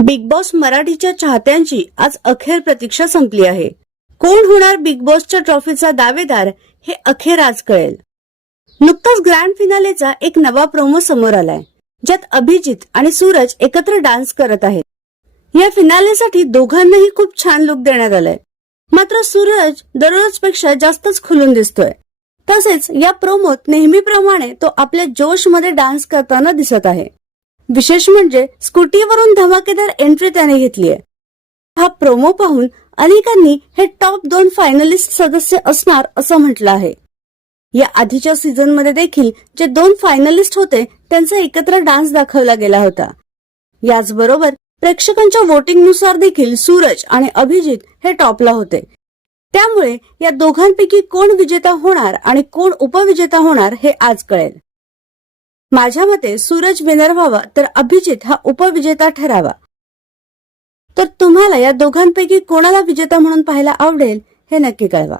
Big boss मराठीच्या चाहत्यांची आज अखेर प्रतीक्षा संपली आहे. कोण होणार बिग बॉसच्या ट्रॉफीचा दावेदार हे अखेर आज कळेल. नुकताच ग्रँड फिनालेचा एक नवा प्रोमो समोर आलाय, ज्यात अभिजित आणि सूरज एकत्र डान्स करत आहेत. या फिनालेसाठी दोघांनाही खूप छान लुक देण्यात आलाय. मात्र सूरज दररोजपेक्षा जास्तच खुलून दिसतोय. तसेच या प्रोमोत नेहमीप्रमाणे तो आपल्या जोश मध्ये डान्स करताना दिसत आहे. विशेष म्हणजे स्कूटीवरून धमाकेदार एंट्री त्याने घेतलीय. हा प्रोमो पाहून अनेकांनी हे टॉप 2 फायनलिस्ट सदस्य असणार असं म्हटलं आहे. या आधीच्या सीझन मध्ये देखील जे 2 फायनलिस्ट होते त्यांचा एकत्र डान्स दाखवला गेला होता. याचबरोबर प्रेक्षकांच्या वोटिंगनुसार देखील सूरज आणि अभिजित हे टॉपला होते. त्यामुळे या दोघांपैकी कोण विजेता होणार आणि कोण उपविजेता होणार हे आज कळेल. माझ्या मते सूरज विनर व्हावा तर अभिजित हा उपविजेता ठरावा. तर तुम्हाला या दोघांपैकी कोणाला विजेता म्हणून पाहायला आवडेल हे नक्की कळवा.